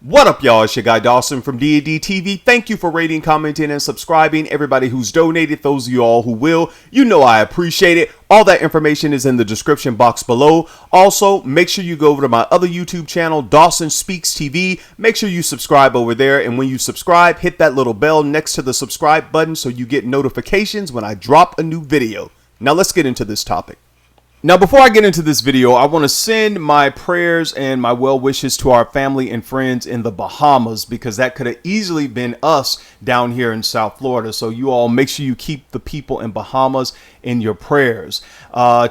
What up, y'all? It's your guy Dawson from D&D TV. Thank you for rating, commenting, and subscribing. Everybody who's donated, those of you all who will, you know I appreciate it. All that information is in the description box below. Also, make sure you go over to my other YouTube channel, Dawson Speaks TV. Make sure you subscribe over there. And when you subscribe, hit that little bell next to the subscribe button so you get notifications when I drop a new video. Now let's get into this topic. Now, before I get into this video, I want to send my prayers and my well wishes to our family and friends in the Bahamas, because that could have easily been us down here in South Florida. So you all make sure you keep the people in Bahamas in your prayers.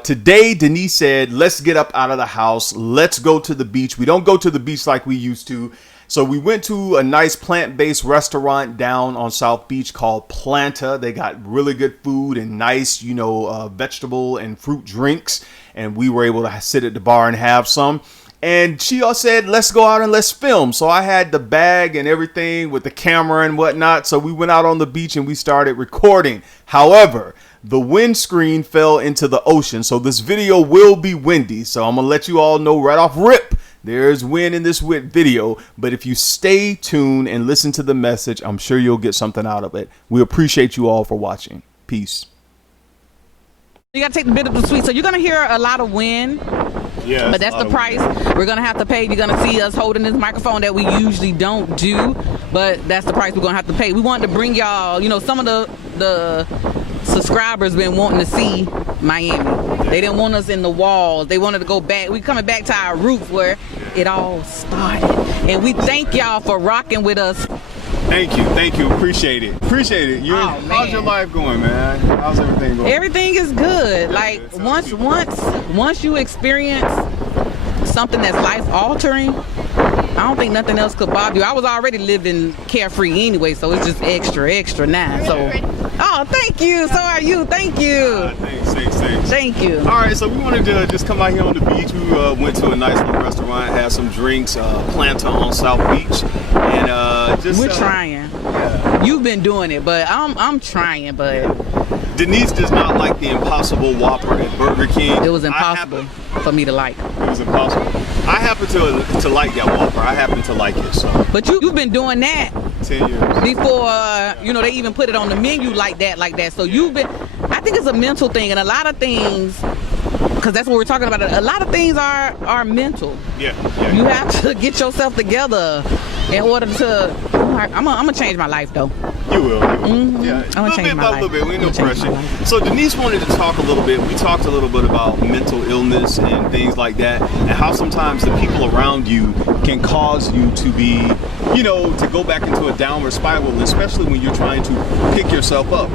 Today, Denise said, let's get up out of the house. Let's go to the beach. We don't go to the beach like we used to. So we went to a nice plant-based restaurant down on South Beach called Planta. They got really good food and nice, vegetable and fruit drinks. And we were able to sit at the bar and have some. And she said, let's go out and let's film. So I had the bag and everything with the camera and whatnot. So we went out on the beach and we started recording. However, the windscreen fell into the ocean. So this video will be windy. So I'm going to let you all know right off rip. There's wind in this video, but if you stay tuned and listen to the message, I'm sure you'll get something out of it. We appreciate you all for watching. Peace. You got to take the bit of the sweet. So you're going to hear a lot of wind. Yeah, but that's the price we're going to have to pay. You're going to see us holding this microphone that we usually don't do, but that's the price we're going to have to pay. We wanted to bring y'all, some of the subscribers been wanting to see Miami. They didn't want us in the walls. They wanted to go back. We coming back to our roots where it all started. And we thank y'all for rocking with us. Thank you. Appreciate it. How's your life going, man? How's everything going? Everything is good. Like once you experience something that's life altering, I don't think nothing else could bother you. I was already living carefree anyway, so it's just extra now. So, thank you. So are you. Thank you. Thanks. Thank you. All right, so we wanted to just come out here on the beach. We went to a nice little restaurant, had some drinks, Planta on South Beach, and we're trying. Yeah. You've been doing it, but I'm trying, but. Denise does not like the Impossible Whopper at Burger King. It was impossible for me to like. It was impossible. I happen to like that Whopper. I happen to like it. So. But you've been doing that 10 years before. They even put it on the menu like that. So you've been. I think it's a mental thing, and a lot of things, because that's what we're talking about. A lot of things are mental. Yeah. You have to get yourself together in order to. I'm gonna change my life though. You will. Mm-hmm. Yeah. I'm gonna change my life. A little bit. We ain't no pressure. So Denise wanted to talk a little bit. We talked a little bit about mental illness and things like that, and how sometimes the people around you can cause you to be, to go back into a downward spiral, especially when you're trying to pick yourself up.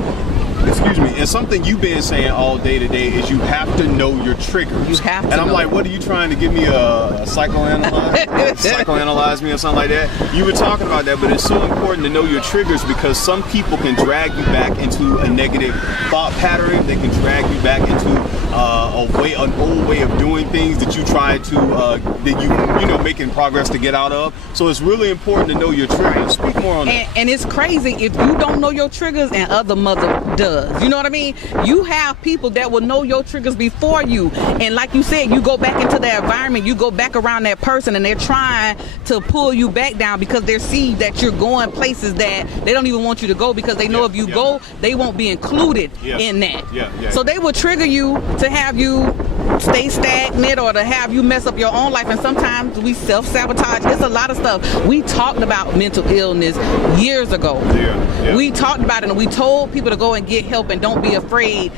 Excuse me. And something you've been saying all day today is you have to know your triggers. You have to. And I'm like, what are you trying to give me a psychoanalyze me or something like that? You were talking about that, but it's so important to know your triggers, because some people can drag you back into a negative thought pattern. They can drag you back into an old way of doing things that you try to making progress to get out of. So it's really important to know your triggers. Speak more on that. And it's crazy if you don't know your triggers and other mother does. You know what I mean? You have people that will know your triggers before you. And like you said, you go back into that environment, you go back around that person, and they're trying to pull you back down because they see that you're going places that they don't even want you to go, because they know if you go, they won't be included in that. So they will trigger you to have you stay stagnant or to have you mess up your own life. And sometimes we self-sabotage. It's a lot of stuff. We talked about mental illness years ago. We talked about it, and we told people to go and get help and don't be afraid.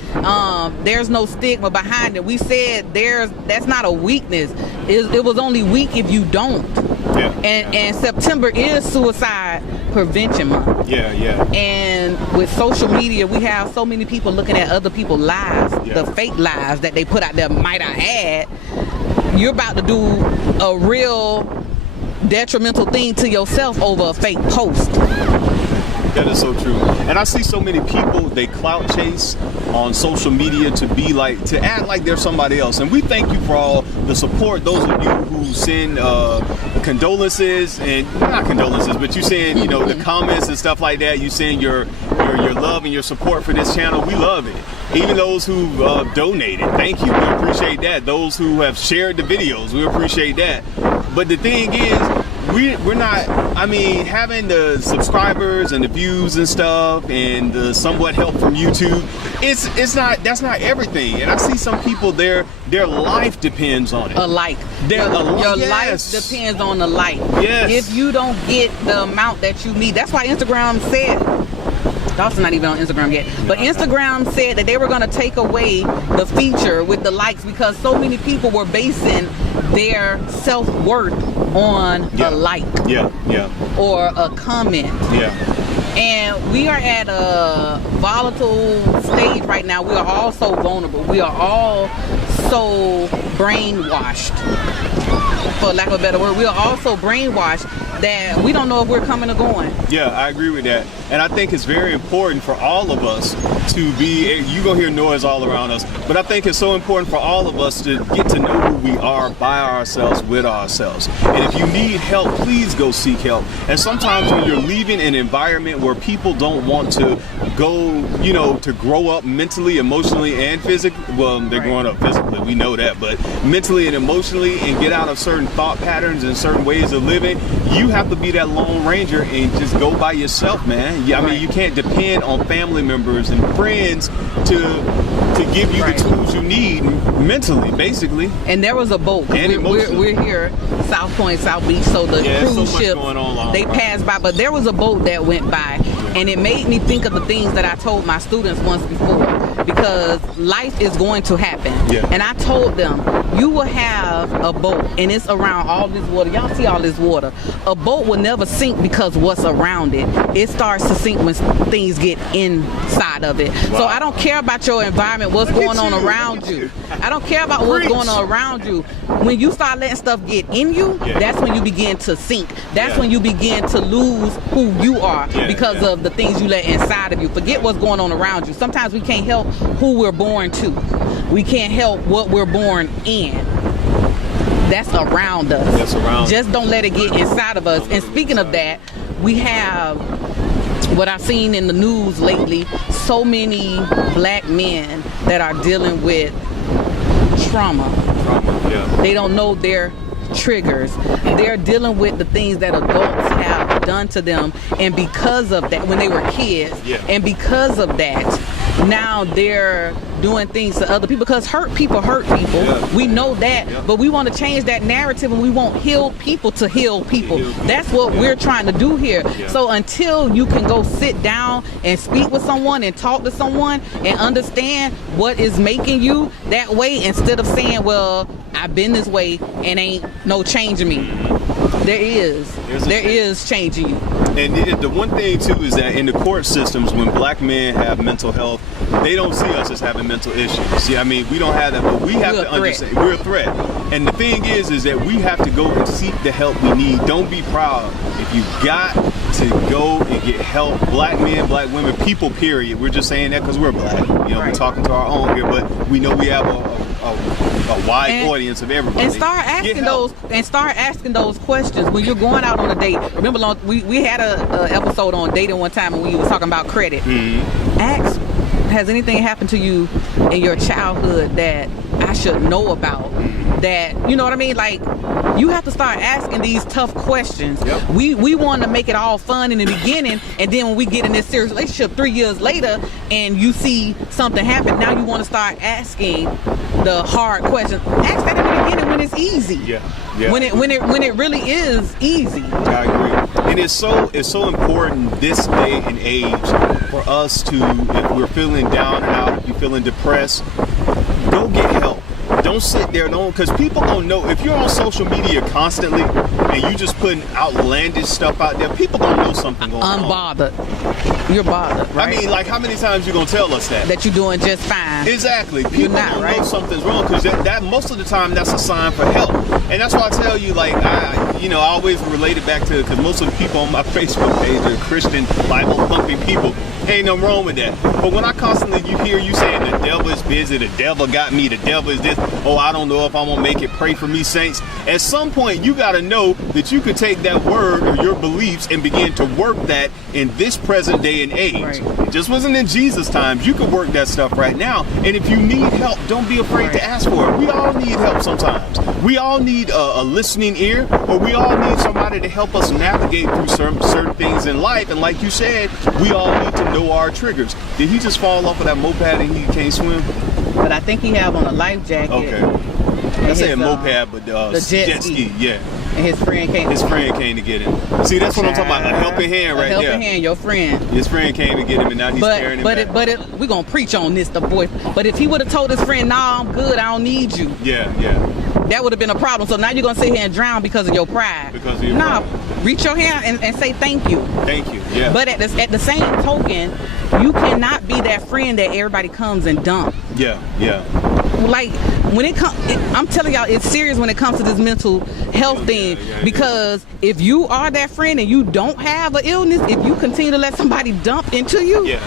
There's no stigma behind it. We said that's not a weakness. It was only weak if you don't. And September is Suicide Prevention Month. And with social media, we have so many people looking at other people's lives, the fake lives that they put out there, might I add. You're about to do a real detrimental thing to yourself over a fake post. That is so true. And I see so many people, they clout chase on social media to act like they're somebody else. And we thank you for all the support. Those of you who send condolences, and not condolences, but you saying, the comments and stuff like that. You saying your love and your support for this channel. We love it. Even those who donated, thank you. We appreciate that. Those who have shared the videos, we appreciate that. But the thing is, we're not. I mean, having the subscribers and the views and stuff, and the somewhat help from YouTube, it's not. That's not everything. And I see some people their life depends on it. Your life depends on the like. Yes. If you don't get the amount that you need, that's why Instagram said. Dawson's not even on Instagram yet, but Instagram said that they were going to take away the feature with the likes because so many people were basing their self-worth on a like or a comment. And we are at a volatile stage right now. We are all so vulnerable. We are all so brainwashed, for lack of a better word. We are all so brainwashed that we don't know if we're coming or going. Yeah, I agree with that. And I think it's very important for all of us to be, you gonna hear noise all around us, but I think it's so important for all of us to get to know who we are by ourselves, with ourselves. And if you need help, please go seek help. And sometimes when you're leaving an environment where people don't want to go, to grow up mentally, emotionally, and physically, well, they're growing up physically, we know that, but mentally and emotionally, and get out of certain thought patterns and certain ways of living, you have to be that lone ranger and just go by yourself, man. I mean, you can't depend on family members and friends to give you the tools you need mentally, basically. And there was a boat. We're here, South Point, South Beach, so the cruise ship, they passed by, but there was a boat that went by, and it made me think of the things that I told my students once before, because life is going to happen. And I told them, you will have a boat, and it's around all this water. Y'all see all this water. A boat will never sink because what's around it. It starts to sink when things get inside of it. So I don't care about your environment, what's going on around you. I don't care about what's going on around you. When you start letting stuff get in you, that's when you begin to sink. That's when you begin to lose who you are because of the things you let inside of you. Forget what's going on around you. Sometimes we can't help who we're born to. We can't help what we're born in. That's around us. Just don't let it get inside of us. And speaking of that, we have what I've seen in the news lately, so many black men that are dealing with trauma. They don't know their triggers. They're dealing with the things that adults have done to them, and because of that, when they were kids, and because of that, now they're doing things to other people, because hurt people. We know that, but we want to change that narrative, and we want healed people to heal people. That's what we're trying to do here. So until you can go sit down and speak with someone and talk to someone and understand what is making you that way, instead of saying, well, I've been this way and ain't no changing me. There is changing you. And the one thing too is that in the court systems, when black men have mental health, they don't see us as having mental issues. See, I mean, we don't have that, but we have to understand we're a threat. And the thing is that we have to go and seek the help we need. Don't be proud. If you got to go and get help, black men, black women, people, period. We're just saying that because we're black. We're talking to our own here, but we know we have a wide audience of everybody. And start asking those questions when you're going out on a date. Remember, we had a episode on dating one time, and we was talking about credit. Ask, has anything happened to you in your childhood that I should know about? That, you know what I mean? Like, you have to start asking these tough questions. We want to make it all fun in the beginning, and then when we get in this serious relationship 3 years later and you see something happen, now you want to start asking the hard questions. Ask that in the beginning when it's easy. When it really is easy. I agree. And it's so important this day and age for us to, if we're feeling down and out, if you're feeling depressed, go get help. Don't sit there because people don't know. If you're on social media constantly and you just putting outlandish stuff out there, people don't know something going on. Unbothered. You're bothered, right? I mean, like, how many times you gonna tell us that? That you're doing just fine. Exactly. People don't know something's wrong, because that most of the time that's a sign for help. And that's why I tell you, like, I always relate it back to, because most of the people on my Facebook page are Christian, Bible-thumping people. Ain't nothing wrong with that. But when I constantly hear you saying the devil is busy, the devil got me, the devil is this, oh, I don't know if I'm gonna make it, pray for me, saints. At some point, you gotta know that you could take that word or your beliefs and begin to work that in this present day and age. Right. It just wasn't in Jesus' times. You could work that stuff right now. And if you need help, don't be afraid to ask for it. We all need help sometimes. We all need a listening ear, or we all need somebody to help us navigate through certain things in life. And like you said, we all need to know our triggers. Did he just fall off of that moped and he can't swim? But I think he have on a life jacket. Okay. I said moped, but the jet ski. Yeah. And his friend came to get him. See, that's what I'm talking about. A helping hand right there. A helping hand, your friend. His friend came to get him, and now he's carrying him back. We're going to preach on this, the boy. But if he would have told his friend, nah, I'm good, I don't need you. Yeah. That would have been a problem. So now you're going to sit here and drown because of your pride. Because of your pride. Reach your hand and say thank you. Thank you, yeah. But at the same token, you cannot be that friend that everybody comes and dump. Yeah. Like, when it comes, I'm telling y'all, it's serious when it comes to this mental health thing. Because if you are that friend and you don't have an illness, if you continue to let somebody dump into you,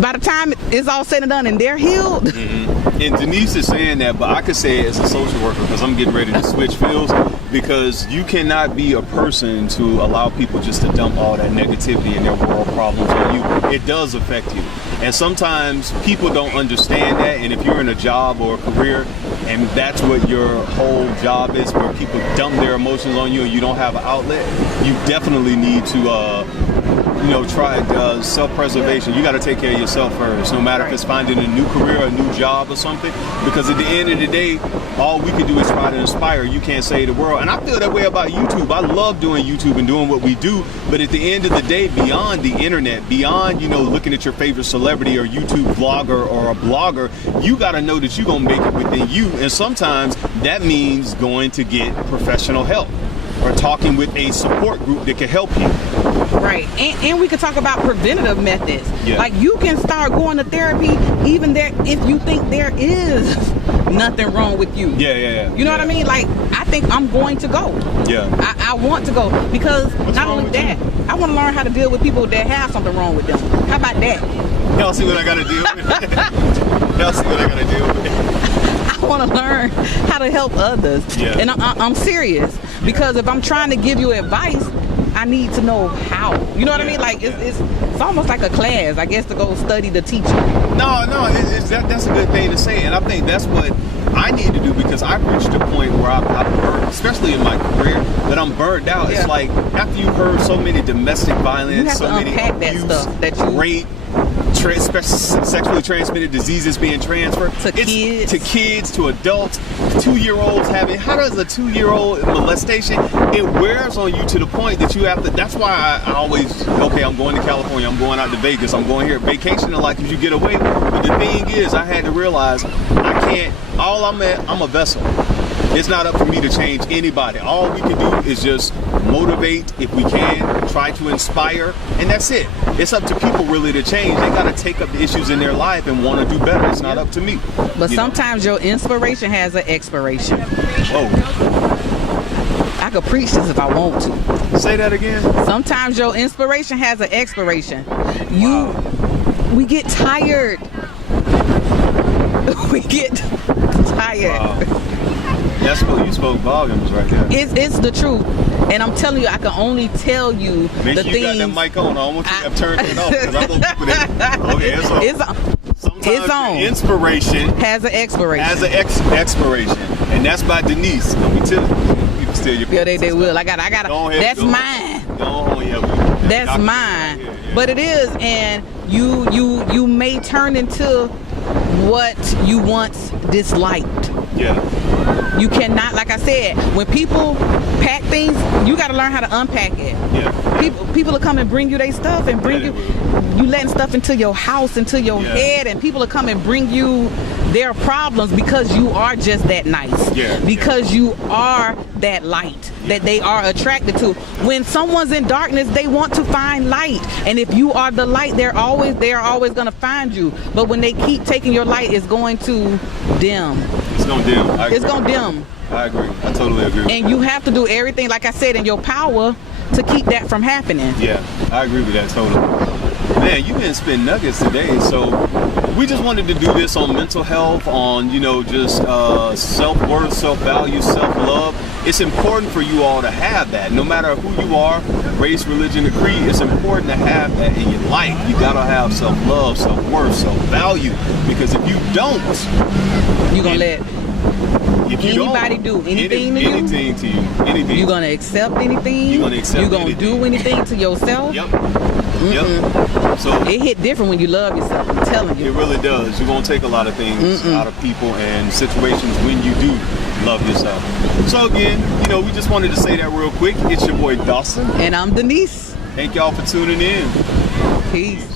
by the time it's all said and done and they're healed. Mm-hmm. And Denise is saying that, but I could say it as a social worker because I'm getting ready to switch fields, because you cannot be a person to allow people just to dump all that negativity and their world problems on you. It does affect you. And sometimes people don't understand that, and if you're in a job or a career and that's what your whole job is, where people dump their emotions on you and you don't have an outlet, you definitely need to try self-preservation. You got to take care of yourself first, no matter if it's finding a new career, a new job or something, because at the end of the day, all we can do is try to inspire. You can't save the world. And I feel that way about YouTube. I love doing YouTube and doing what we do, but at the end of the day, beyond the internet, beyond looking at your favorite celebrity or YouTube vlogger or a blogger, you got to know that you're going to make it within you. And sometimes that means going to get professional help or talking with a support group that can help you. Right. And we could talk about preventative methods. Yeah. Like, you can start going to therapy even there if you think there is nothing wrong with you. Yeah. You know what I mean? Like, I think I'm going to go. Yeah. I want to go because not only that, I want to learn how to deal with people that have something wrong with them. How about that? Y'all see what I got to deal with? Y'all see what I got to deal with? I want to learn how to help others. Yeah. And I'm serious, because if I'm trying to give you advice, I need to know how. You know what I mean? Like, it's almost like a class, I guess, to go study the teacher. No, that's a good thing to say, and I think that's what I need to do, because I've reached a point where I'm burnt, especially in my career, that I'm burned out. Yeah. It's like, after you've heard so many domestic violence, You have so to many unpack abuse, that stuff that you rape, sexually transmitted diseases being transferred to kids, to adults, 2-year-olds having. How does a 2-year-old molestation? It wears on you to the point that you have to. That's why I always, I'm going to California, I'm going out to Vegas, I'm going here vacationing a lot because you get away. But the thing is, I had to realize I can't. I'm a vessel. It's not up for me to change anybody. All we can do is just motivate if we can, try to inspire, and that's it. It's up to people really to change. They got to take up the issues in their life and want to do better. It's not up to me. But sometimes your inspiration has an expiration. Oh. I could preach this if I want to. Say that again. Sometimes your inspiration has an expiration. We get tired. We get tired. Wow. That's what you spoke volumes right there. It's the truth, and I'm telling you, I can only tell you Make the sure things. You got that mic on. I don't want you to have turned it off, because I want people that. Okay, it's on. Sometimes It's on. Inspiration has an expiration. Has an expiration, and that's by Denise. Let me tell you, you can steal your. Yeah, they will. I got. That's mine. That's mine. Yeah. But it is, and you may turn into what you once disliked. Yeah. You cannot, like I said, when people pack things, you got to learn how to unpack it. Yeah. People will come and bring you their stuff and bring you letting stuff into your house, into your head, and people will come and bring you their problems because you are just that nice. Yeah. Because you are that light that they are attracted to. When someone's in darkness, they want to find light. And if you are the light, they are always going to find you. But when they keep taking your light, it's going to dim. It's going to dim. It's going to dim. I agree. I totally agree. And you have to do everything, like I said, in your power to keep that from happening. Yeah, I agree with that totally. Man, you didn't spin nuggets today, so we just wanted to do this on mental health, on just self-worth, self-value, self-love, it's important for you all to have that. No matter who you are, race, religion, or creed, it's important to have that in your life. You gotta have self-love, self-worth, self-value. Because if you don't, you're gonna let anybody do anything to you. Anything to you. Anything. You're gonna accept anything. You're gonna accept. You're gonna do anything to yourself. Yep. Yep. So it hit different when you love yourself. I'm telling you. It really does. You're gonna take a lot of things out of people and situations when you do love yourself. So again, we just wanted to say that real quick. It's your boy Dawson. And I'm Denise. Thank y'all for tuning in. Peace.